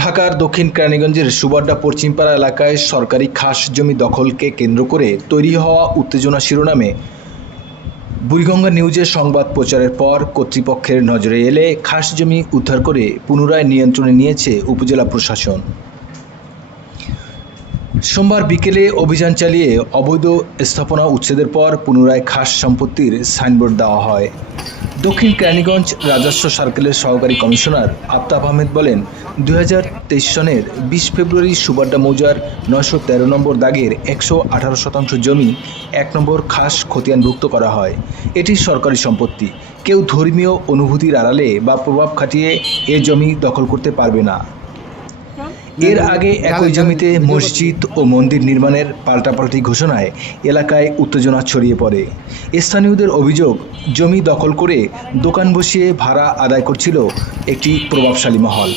ঢাকার দক্ষিণ কেরানীগঞ্জের সুবাড্ডা পশ্চিমপাড়া এলাকায় সরকারি খাস জমি দখলকে কেন্দ্র করে তৈরি হওয়া উত্তেজনা শিরোনামে বুড়িগঙ্গা নিউজের সংবাদ প্রচারের পর কর্তৃপক্ষের নজরে এলে খাস জমি উদ্ধার করে পুনরায় নিয়ন্ত্রণে নিয়েছে উপজেলা প্রশাসন। সোমবার বিকেলে অভিযান চালিয়ে অবৈধ স্থাপনা উচ্ছেদের পর পুনরায় খাস সম্পত্তির সাইনবোর্ড দেওয়া হয়। দক্ষিণ কেরানীগঞ্জ রাজস্ব সার্কেলের সহকারী কমিশনার আফতাব আহমেদ বলেন, 2023 সনের 20 ফেব্রুয়ারি সুবাড্ডা মৌজার 913 নম্বর দাগের 118% জমি 1 নম্বর খাস খতিয়ানভুক্ত করা হয়। এটি সরকারি সম্পত্তি। কেউ ধর্মীয় অনুভূতির আড়ালে বা প্রভাব খাটিয়ে এ জমি দখল করতে পারবে না। এর আগে একই জমিতে মসজিদ ও মন্দির নির্মাণের পাল্টাপাল্টি ঘোষণায় এলাকায় উত্তেজনা ছড়িয়ে পড়ে। স্থানীয়দের অভিযোগ, জমি দখল করে দোকান বসিয়ে ভাড়া আদায় করছিল একটি প্রভাবশালী মহল।